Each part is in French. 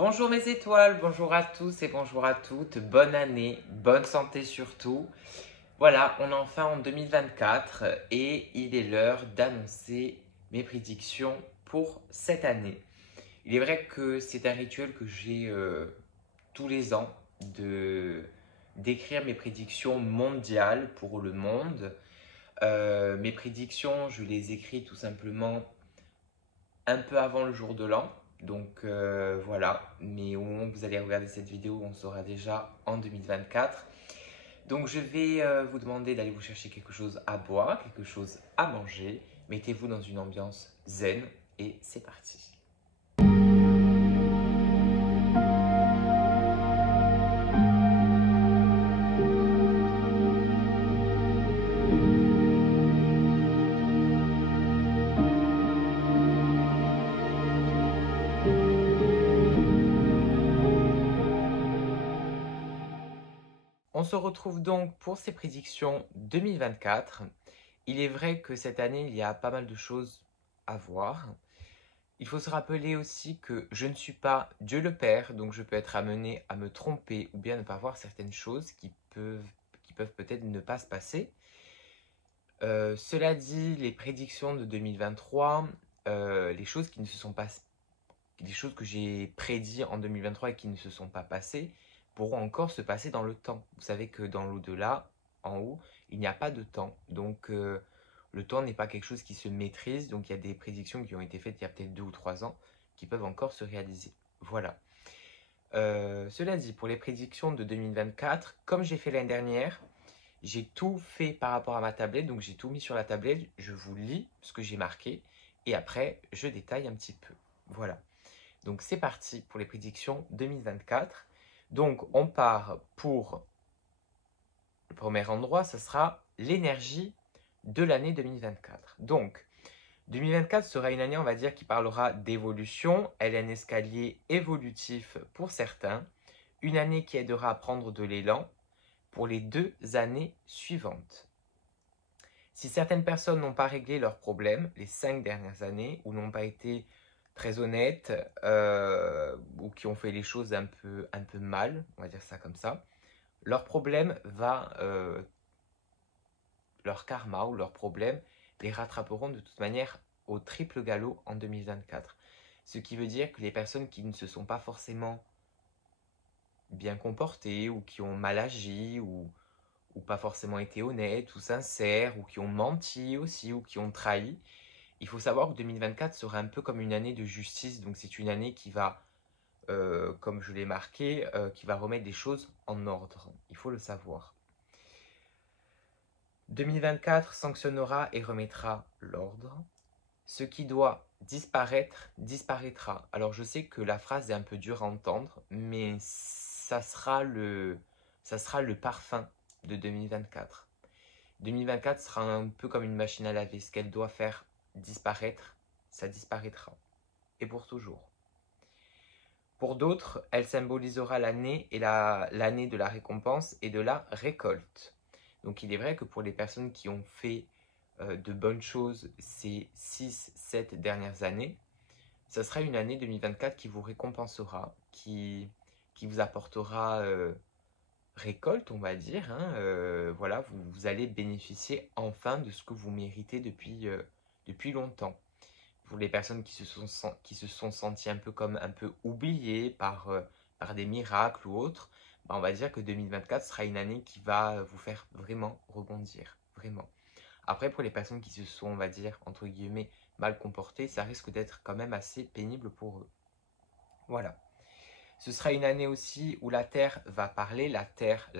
Bonjour mes étoiles, bonjour à tous et bonjour à toutes, bonne année, bonne santé surtout. Voilà, on est enfin en 2024 et il est l'heure d'annoncer mes prédictions pour cette année. Il est vrai que c'est un rituel que j'ai tous les ans de d'écrire mes prédictions mondiales pour le monde. Mes prédictions, je les écris tout simplement un peu avant le jour de l'an. Donc voilà, mais au moment où vous allez regarder cette vidéo, on sera déjà en 2024. Donc je vais vous demander d'aller vous chercher quelque chose à boire, quelque chose à manger. Mettez-vous dans une ambiance zen et c'est parti. On se retrouve donc pour ces prédictions 2024. Il est vrai que cette année, il y a pas mal de choses à voir. Il faut se rappeler aussi que je ne suis pas Dieu le Père, donc je peux être amené à me tromper ou bien ne pas voir certaines choses qui peuvent peut-être ne pas se passer. Cela dit, les prédictions de 2023, les choses qui ne se sont pas, les choses que j'ai prédit en 2023 et qui ne se sont pas passées, pourront encore se passer dans le temps. Vous savez que dans l'au-delà, en haut, il n'y a pas de temps. Donc, le temps n'est pas quelque chose qui se maîtrise. Donc, il y a des prédictions qui ont été faites il y a peut-être 2 ou 3 ans qui peuvent encore se réaliser. Voilà. Cela dit, pour les prédictions de 2024, comme j'ai fait l'année dernière, j'ai tout fait par rapport à ma tablette. Donc, j'ai tout mis sur la tablette. Je vous lis ce que j'ai marqué. Et après, je détaille un petit peu. Voilà. Donc c'est parti pour les prédictions 2024. Donc on part pour le premier endroit, ce sera l'énergie de l'année 2024. Donc 2024 sera une année, on va dire, qui parlera d'évolution. Elle est un escalier évolutif pour certains. Une année qui aidera à prendre de l'élan pour les 2 années suivantes. Si certaines personnes n'ont pas réglé leurs problèmes les 5 dernières années ou n'ont pas été très honnêtes ou qui ont fait les choses un peu mal, on va dire ça comme ça, leur problème leur karma ou leur problème les rattraperont de toute manière au triple galop en 2024. Ce qui veut dire que les personnes qui ne se sont pas forcément bien comportées ou qui ont mal agi ou pas forcément été honnêtes ou sincères ou qui ont menti aussi ou qui ont trahi, il faut savoir que 2024 sera un peu comme une année de justice, donc c'est une année qui va, comme je l'ai marqué, qui va remettre des choses en ordre. Il faut le savoir. 2024 sanctionnera et remettra l'ordre. Ce qui doit disparaître, disparaîtra. Alors je sais que la phrase est un peu dure à entendre, mais ça sera le parfum de 2024. 2024 sera un peu comme une machine à laver. Ce qu'elle doit faire disparaître, ça disparaîtra. Et pour toujours. Pour d'autres, elle symbolisera l'année et l'année de la récompense et de la récolte. Donc il est vrai que pour les personnes qui ont fait de bonnes choses ces 6, 7 dernières années, ça sera une année 2024 qui vous récompensera, qui vous apportera récolte, on va dire. Hein, voilà, vous allez bénéficier enfin de ce que vous méritez depuis longtemps. Pour les personnes qui se sont senties un peu oubliées par des miracles ou autres, bah, on va dire que 2024 sera une année qui va vous faire vraiment rebondir. Vraiment. Après, pour les personnes qui se sont, on va dire, entre guillemets, mal comportées, ça risque d'être quand même assez pénible pour eux. Voilà. Ce sera une année aussi où la Terre va parler, la terre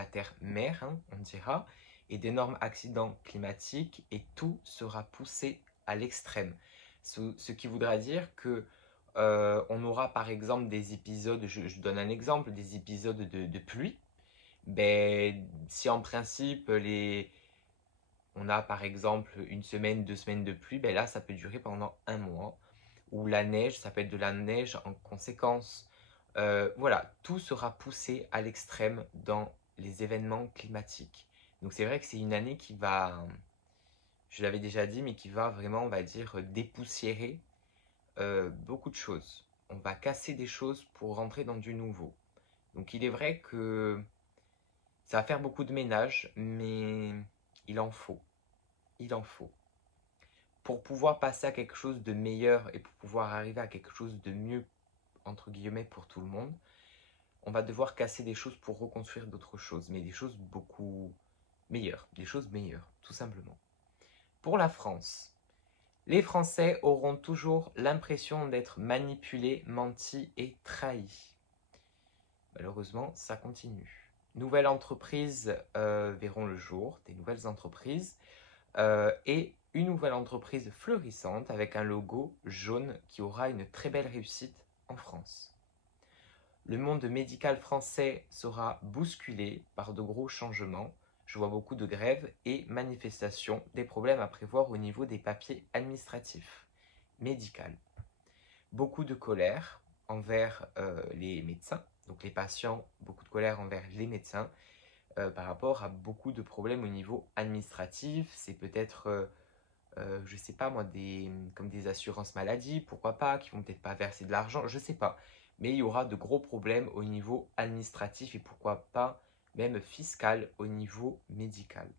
mère, hein, on dira, et d'énormes accidents climatiques, et tout sera poussé à l'extrême. Ce qui voudra dire que on aura par exemple des épisodes, je donne un exemple, des épisodes de pluie. Ben, si en principe on a par exemple une semaine, 2 semaines de pluie, ben là ça peut durer pendant un mois. Ou la neige, ça peut être de la neige en conséquence. Voilà, tout sera poussé à l'extrême dans les événements climatiques. Donc c'est vrai que c'est une année qui va, je l'avais déjà dit, mais qui va vraiment, on va dire, dépoussiérer beaucoup de choses. on va casser des choses pour rentrer dans du nouveau. Donc il est vrai que ça va faire beaucoup de ménage, mais il en faut. Il en faut. Pour pouvoir passer à quelque chose de meilleur et pour pouvoir arriver à quelque chose de mieux, entre guillemets, pour tout le monde, on va devoir casser des choses pour reconstruire d'autres choses, mais des choses beaucoup meilleures, des choses meilleures, tout simplement. Pour la France, les Français auront toujours l'impression d'être manipulés, mentis et trahis. Malheureusement, ça continue. Nouvelles entreprises verront le jour, des nouvelles entreprises, et une nouvelle entreprise florissante avec un logo jaune qui aura une très belle réussite en France. Le monde médical français sera bousculé par de gros changements. Je vois beaucoup de grèves et manifestations, des problèmes à prévoir au niveau des papiers administratifs, médicaux. Beaucoup de colère envers les médecins, donc les patients, beaucoup de colère envers les médecins par rapport à beaucoup de problèmes au niveau administratif. C'est peut-être, je sais pas moi, comme des assurances maladie, pourquoi pas, qui vont peut-être pas verser de l'argent, je sais pas. Mais il y aura de gros problèmes au niveau administratif et pourquoi pas même fiscal au niveau médical.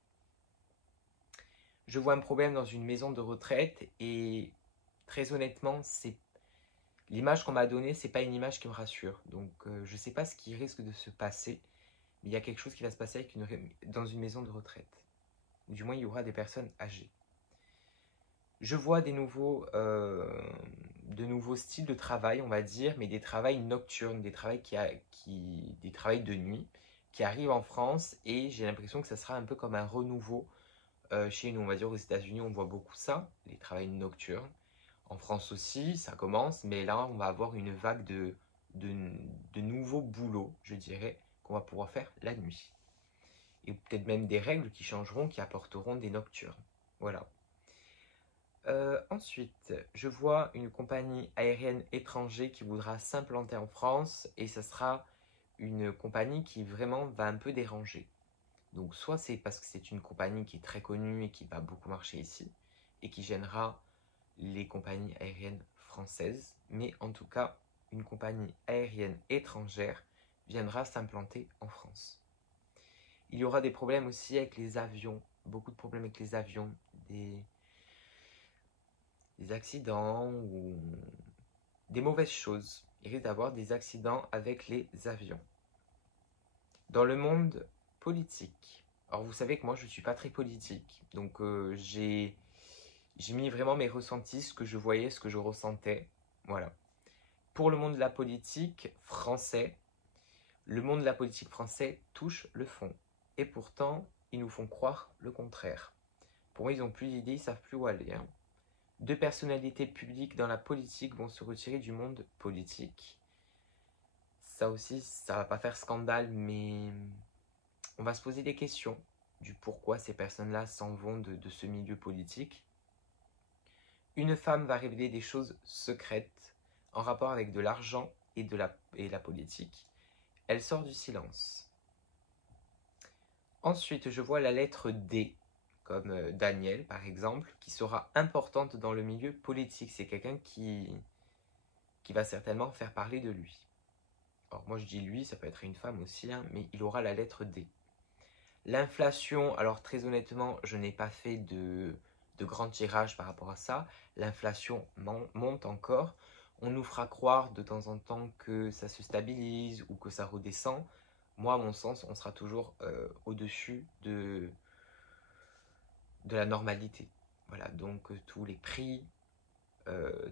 Je vois un problème dans une maison de retraite et très honnêtement, l'image qu'on m'a donnée, c'est pas une image qui me rassure. Donc je sais pas ce qui risque de se passer, mais il y a quelque chose qui va se passer dans une maison de retraite. Ou du moins, il y aura des personnes âgées. Je vois de nouveaux styles de travail, on va dire, mais des travails nocturnes, des travails des travails de nuit qui arrivent en France et j'ai l'impression que ça sera un peu comme un renouveau chez nous. On va dire aux États-Unis, on voit beaucoup ça, les travails nocturnes. En France aussi, ça commence, mais là, on va avoir une vague de, de nouveaux boulots, je dirais, qu'on va pouvoir faire la nuit. Et peut-être même des règles qui changeront, qui apporteront des nocturnes. Voilà. Ensuite, je vois une compagnie aérienne étrangère qui voudra s'implanter en France et ça sera une compagnie qui vraiment va un peu déranger. Donc soit c'est parce que c'est une compagnie qui est très connue et qui va beaucoup marcher ici et qui gênera les compagnies aériennes françaises, mais en tout cas, une compagnie aérienne étrangère viendra s'implanter en France. Il y aura des problèmes aussi avec les avions, beaucoup de problèmes avec les avions, des accidents ou des mauvaises choses. Il risque d'avoir des accidents avec les avions. Dans le monde politique, alors vous savez que moi je ne suis pas très politique, donc j'ai mis vraiment mes ressentis, ce que je voyais, ce que je ressentais. Voilà. Pour le monde de la politique français, le monde de la politique français touche le fond. Et pourtant, ils nous font croire le contraire. Pour moi, ils n'ont plus d'idées, ils ne savent plus où aller. Hein. Deux personnalités publiques dans la politique vont se retirer du monde politique. Ça aussi, ça va pas faire scandale, mais on va se poser des questions du pourquoi ces personnes-là s'en vont de ce milieu politique. Une femme va révéler des choses secrètes en rapport avec de l'argent et la politique. Elle sort du silence. Ensuite, je vois la lettre D, comme Daniel par exemple, qui sera importante dans le milieu politique. C'est quelqu'un qui va certainement faire parler de lui. Alors moi je dis lui, ça peut être une femme aussi, hein, mais il aura la lettre D. L'inflation, alors très honnêtement, je n'ai pas fait de grands tirages par rapport à ça. L'inflation monte encore. On nous fera croire de temps en temps que ça se stabilise ou que ça redescend. Moi, à mon sens, on sera toujours au-dessus de la normalité. Voilà, donc tous les prix,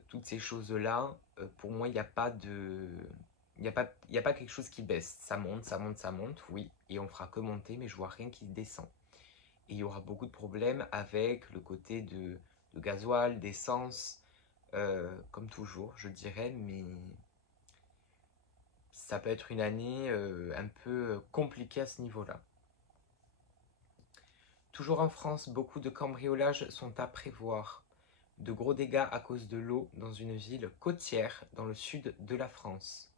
toutes ces choses-là, pour moi, il n'y a pas de... Il n'y a pas quelque chose qui baisse. Ça monte, ça monte, ça monte, oui. Et on fera que monter, mais je vois rien qui descend. Et il y aura beaucoup de problèmes avec le côté de gasoil, d'essence, comme toujours, je dirais. Mais ça peut être une année un peu compliquée à ce niveau-là. Toujours en France, beaucoup de cambriolages sont à prévoir. De gros dégâts à cause de l'eau dans une ville côtière dans le sud de la France.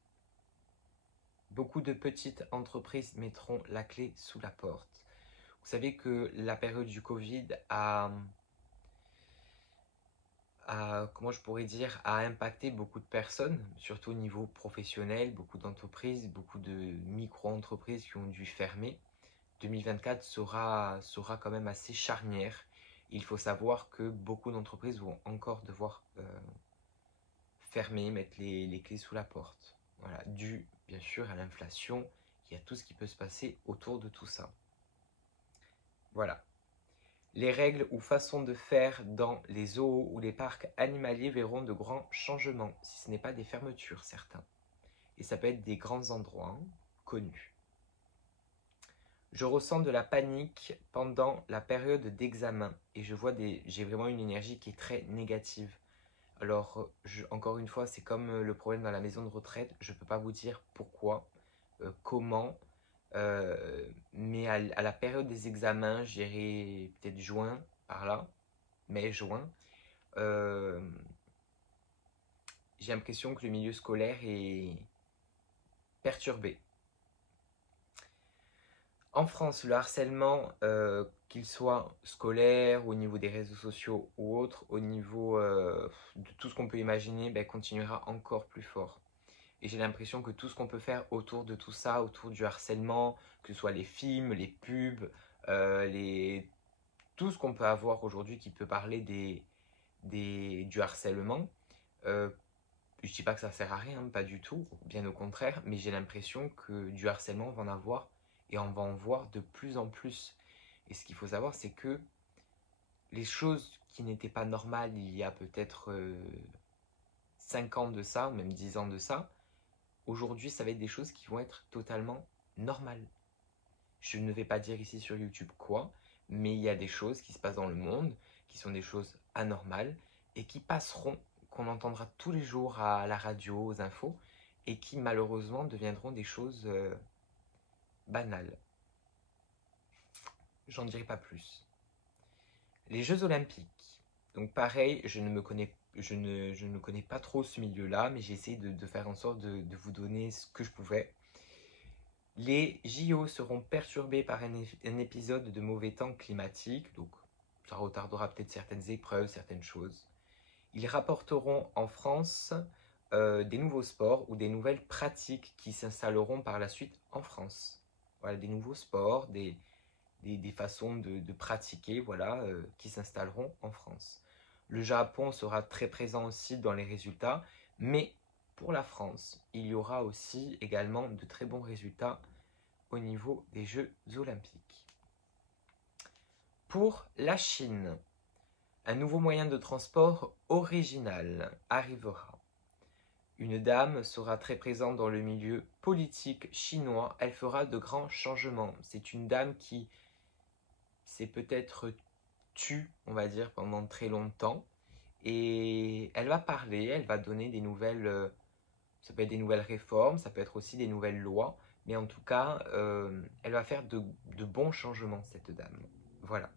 Beaucoup de petites entreprises mettront la clé sous la porte. Vous savez que la période du Covid a comment je pourrais dire, à impacter beaucoup de personnes, surtout au niveau professionnel, beaucoup d'entreprises, beaucoup de micro-entreprises qui ont dû fermer. 2024 sera quand même assez charnière. Il faut savoir que beaucoup d'entreprises vont encore devoir fermer, mettre les clés sous la porte. Voilà, dû bien sûr à l'inflation et à tout ce qui peut se passer autour de tout ça. Voilà. Les règles ou façons de faire dans les zoos ou les parcs animaliers verront de grands changements, si ce n'est pas des fermetures, certains. Et ça peut être des grands endroits connus. Je ressens de la panique pendant la période d'examen et j'ai vraiment une énergie qui est très négative. Alors, encore une fois, c'est comme le problème dans la maison de retraite, je ne peux pas vous dire pourquoi, comment, mais à la période des examens, j'irai peut-être juin, par là, mai-juin, j'ai l'impression que le milieu scolaire est perturbé. En France, le harcèlement, qu'il soit scolaire, au niveau des réseaux sociaux ou autre, au niveau de tout ce qu'on peut imaginer, continuera encore plus fort. Et j'ai l'impression que tout ce qu'on peut faire autour de tout ça, autour du harcèlement, que ce soit les films, les pubs, tout ce qu'on peut avoir aujourd'hui qui peut parler du harcèlement, je dis pas que ça sert à rien, pas du tout, bien au contraire, mais j'ai l'impression que du harcèlement, on va en avoir et on va en voir de plus en plus. Et ce qu'il faut savoir, c'est que les choses qui n'étaient pas normales il y a peut-être 5 ans de ça, ou même 10 ans de ça, aujourd'hui, ça va être des choses qui vont être totalement normales. Je ne vais pas dire ici sur YouTube quoi, mais il y a des choses qui se passent dans le monde, qui sont des choses anormales, et qui passeront, qu'on entendra tous les jours à la radio, aux infos, et qui malheureusement deviendront des choses banales. J'en dirai pas plus. Les Jeux Olympiques. Donc pareil, je ne connais pas trop ce milieu-là, mais j'ai essayé de faire en sorte de vous donner ce que je pouvais. Les JO seront perturbés par un épisode de mauvais temps climatique, donc ça retardera peut-être certaines épreuves, certaines choses. Ils rapporteront en France des nouveaux sports ou des nouvelles pratiques qui s'installeront par la suite en France. Voilà, des nouveaux sports, des façons de pratiquer voilà, qui s'installeront en France. Le Japon sera très présent aussi dans les résultats, mais pour la France, il y aura aussi également de très bons résultats au niveau des Jeux Olympiques. Pour la Chine, un nouveau moyen de transport original arrivera. Une dame sera très présente dans le milieu politique chinois. Elle fera de grands changements. C'est une dame qui s'est peut-être tue, on va dire, pendant très longtemps. Et elle va parler, elle va donner des nouvelles... ça peut être des nouvelles réformes, ça peut être aussi des nouvelles lois. Mais en tout cas, elle va faire de bons changements, cette dame. Voilà.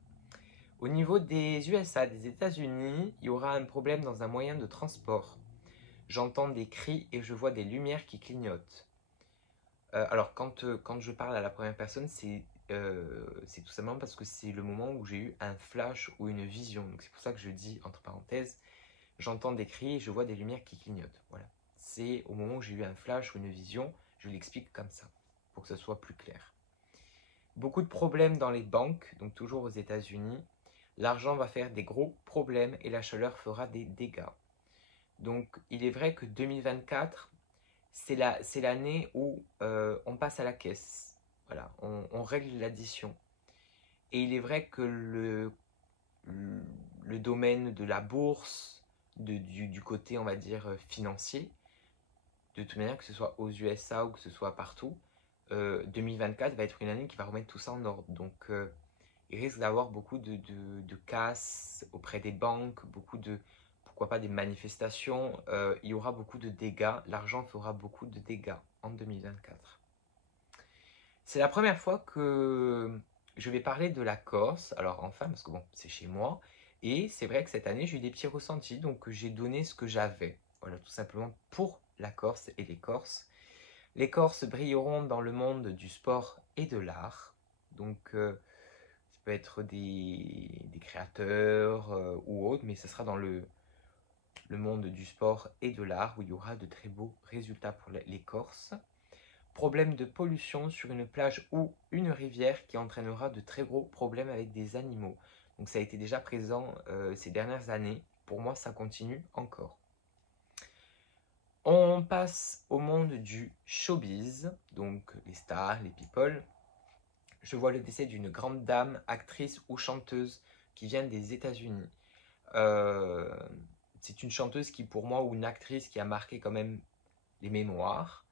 Au niveau des USA, des États-Unis, il y aura un problème dans un moyen de transport. J'entends des cris et je vois des lumières qui clignotent. Alors, quand je parle à la première personne, c'est tout simplement parce que c'est le moment où j'ai eu un flash ou une vision. Donc, c'est pour ça que je dis, entre parenthèses, j'entends des cris et je vois des lumières qui clignotent. Voilà. C'est au moment où j'ai eu un flash ou une vision, je l'explique comme ça, pour que ce soit plus clair. Beaucoup de problèmes dans les banques, donc toujours aux États-Unis. L'argent va faire des gros problèmes et la chaleur fera des dégâts. Donc il est vrai que 2024, c'est l'année où on passe à la caisse. Voilà, on règle l'addition. Et il est vrai que le domaine de la bourse, du côté, on va dire, financier, de toute manière, que ce soit aux USA ou que ce soit partout, 2024 va être une année qui va remettre tout ça en ordre. Donc, il risque d'avoir beaucoup de casse auprès des banques, beaucoup de, pourquoi pas des manifestations. Il y aura beaucoup de dégâts. L'argent fera beaucoup de dégâts en 2024. C'est la première fois que je vais parler de la Corse. Alors, enfin, parce que bon, c'est chez moi. Et c'est vrai que cette année, j'ai eu des petits ressentis. Donc, j'ai donné ce que j'avais. Voilà, tout simplement pour la Corse et les Corses. Les Corses brilleront dans le monde du sport et de l'art. Donc, ça peut être des créateurs ou autres, mais ce sera dans le monde du sport et de l'art, où il y aura de très beaux résultats pour les Corses. Problème de pollution sur une plage ou une rivière qui entraînera de très gros problèmes avec des animaux. Donc ça a été déjà présent ces dernières années. Pour moi, ça continue encore. On passe au monde du showbiz, donc les stars, les people. Je vois le décès d'une grande dame, actrice ou chanteuse qui vient des États-Unis. C'est une chanteuse qui, pour moi, ou une actrice qui a marqué quand même les mémoires,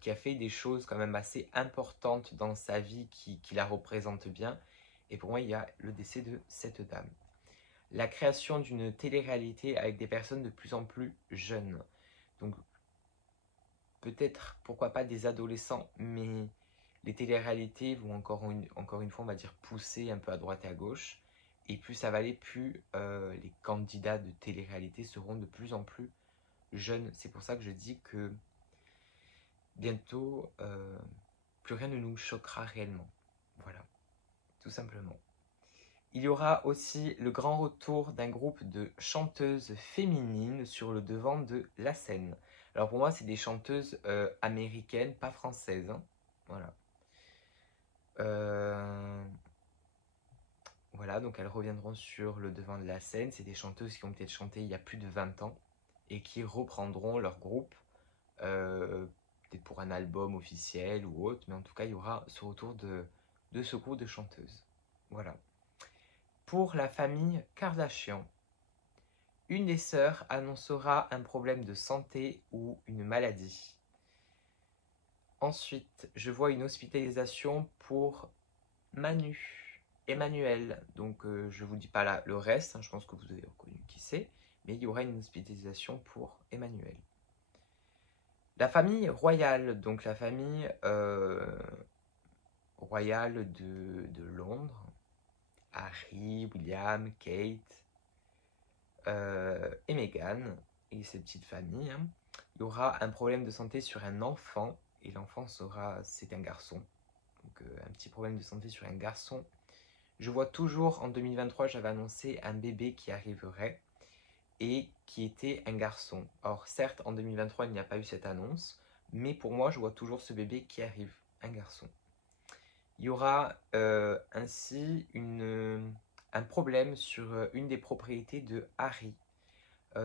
qui a fait des choses quand même assez importantes dans sa vie qui la représentent bien. Et pour moi, il y a le décès de cette dame. La création d'une télé-réalité avec des personnes de plus en plus jeunes. Donc, peut-être, pourquoi pas des adolescents, mais les télé-réalités vont encore une fois, on va dire, pousser un peu à droite et à gauche. Et plus ça va aller, plus les candidats de télé-réalité seront de plus en plus jeunes. C'est pour ça que je dis que bientôt, plus rien ne nous choquera réellement. Voilà, tout simplement. Il y aura aussi le grand retour d'un groupe de chanteuses féminines sur le devant de la scène. Alors pour moi, c'est des chanteuses américaines, pas françaises. Hein. Voilà. Voilà, donc elles reviendront sur le devant de la scène. C'est des chanteuses qui ont peut-être chanté il y a plus de 20 ans et qui reprendront leur groupe, peut-être pour un album officiel ou autre, mais en tout cas, il y aura ce retour de ce groupe de chanteuses. Voilà. Pour la famille Kardashian, une des sœurs annoncera un problème de santé ou une maladie. Ensuite, je vois une hospitalisation pour Emmanuel. Donc, je ne vous dis pas le reste, hein, je pense que vous avez reconnu qui c'est, mais il y aura une hospitalisation pour Emmanuel. La famille royale, donc la famille royale de Londres, Harry, William, Kate et Meghan et ses petites familles. Hein. Il y aura un problème de santé sur un enfant et l'enfant c'est un garçon. Donc un petit problème de santé sur un garçon. Je vois toujours en 2023, j'avais annoncé un bébé qui arriverait et qui était un garçon. Or certes, en 2023, il n'y a pas eu cette annonce, mais pour moi, je vois toujours ce bébé qui arrive, un garçon. Il y aura ainsi un problème sur une des propriétés de Harry.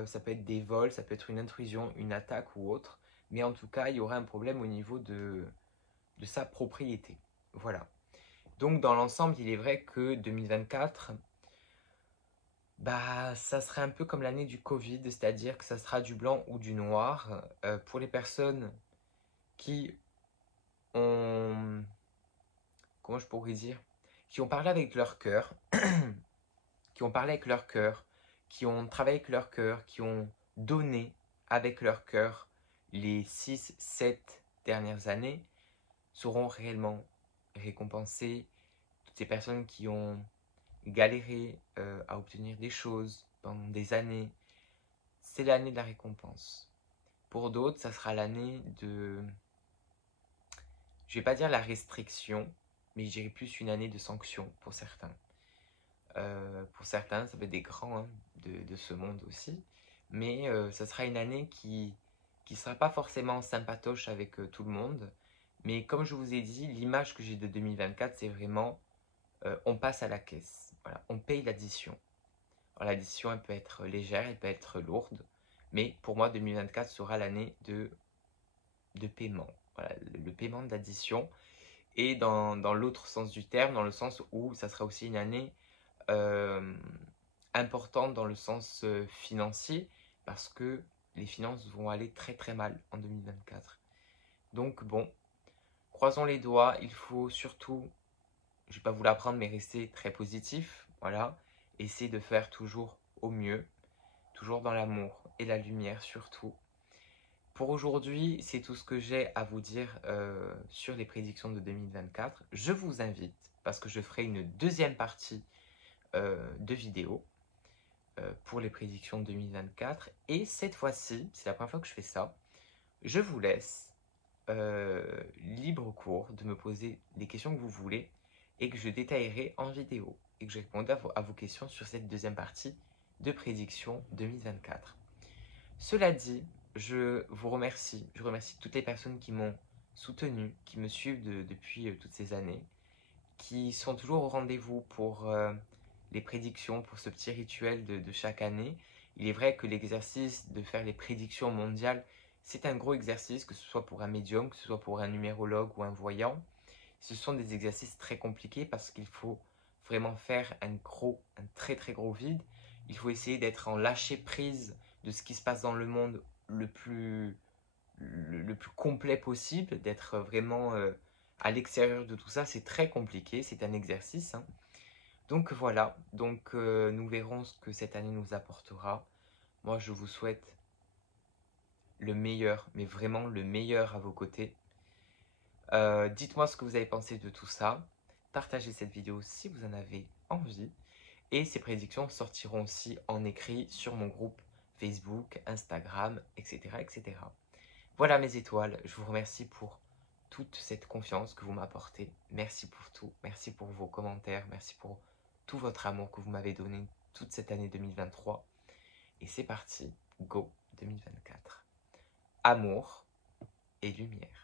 Ça peut être des vols, ça peut être une intrusion, une attaque ou autre, mais en tout cas, il y aura un problème au niveau de sa propriété. Voilà. Donc dans l'ensemble, il est vrai que 2024, ça serait un peu comme l'année du Covid, c'est-à-dire que ça sera du blanc ou du noir. Pour les personnes qui ont, comment je pourrais dire, qui ont parlé avec leur cœur, qui ont parlé avec leur cœur, qui ont travaillé avec leur cœur, qui ont donné avec leur cœur les 6-7 dernières années, seront réellement récompensées. Toutes ces personnes qui ont galéré à obtenir des choses pendant des années, c'est l'année de la récompense. Pour d'autres, ça sera l'année de, je vais pas dire la restriction, mais je dirais plus une année de sanction pour certains. Pour certains, ça peut être des grands hein, de ce monde aussi, mais ça sera une année qui sera pas forcément sympatoche avec tout le monde, mais comme je vous ai dit, l'image que j'ai de 2024, c'est vraiment on passe à la caisse, voilà, on paye l'addition. Alors l'addition, elle peut être légère, elle peut être lourde, mais pour moi, 2024 sera l'année de paiement, voilà, le paiement de l'addition, et dans l'autre sens du terme, dans le sens où ça sera aussi une année importante dans le sens financier, parce que les finances vont aller très très mal en 2024. Donc bon, croisons les doigts, il faut surtout, je ne vais pas vous l'apprendre, mais rester très positif, voilà, essayer de faire toujours au mieux, toujours dans l'amour et la lumière surtout. Pour aujourd'hui, c'est tout ce que j'ai à vous dire sur les prédictions de 2024. Je vous invite, parce que je ferai une deuxième partie de vidéo pour les prédictions de 2024. Et cette fois-ci, c'est la première fois que je fais ça, je vous laisse libre cours de me poser les questions que vous voulez et que je détaillerai en vidéo et que je répondrai à vos questions sur cette deuxième partie de prédiction 2024. Cela dit, je vous remercie. Je remercie toutes les personnes qui m'ont soutenu, qui me suivent depuis toutes ces années, qui sont toujours au rendez-vous pour les prédictions, pour ce petit rituel de chaque année. Il est vrai que l'exercice de faire les prédictions mondiales, c'est un gros exercice, que ce soit pour un médium, que ce soit pour un numérologue ou un voyant. Ce sont des exercices très compliqués parce qu'il faut vraiment faire un très très gros vide. Il faut essayer d'être en lâcher prise de ce qui se passe dans le monde le plus complet possible, d'être vraiment à l'extérieur de tout ça. C'est très compliqué, c'est un exercice, hein. Donc voilà, nous verrons ce que cette année nous apportera. Moi, je vous souhaite le meilleur, mais vraiment le meilleur à vos côtés. Dites-moi ce que vous avez pensé de tout ça. Partagez cette vidéo si vous en avez envie. Et ces prédictions sortiront aussi en écrit sur mon groupe Facebook, Instagram, etc., etc. Voilà mes étoiles, je vous remercie pour toute cette confiance que vous m'apportez. Merci pour tout, merci pour vos commentaires, merci pour tout votre amour que vous m'avez donné toute cette année 2023. Et c'est parti, go 2024. Amour et lumière.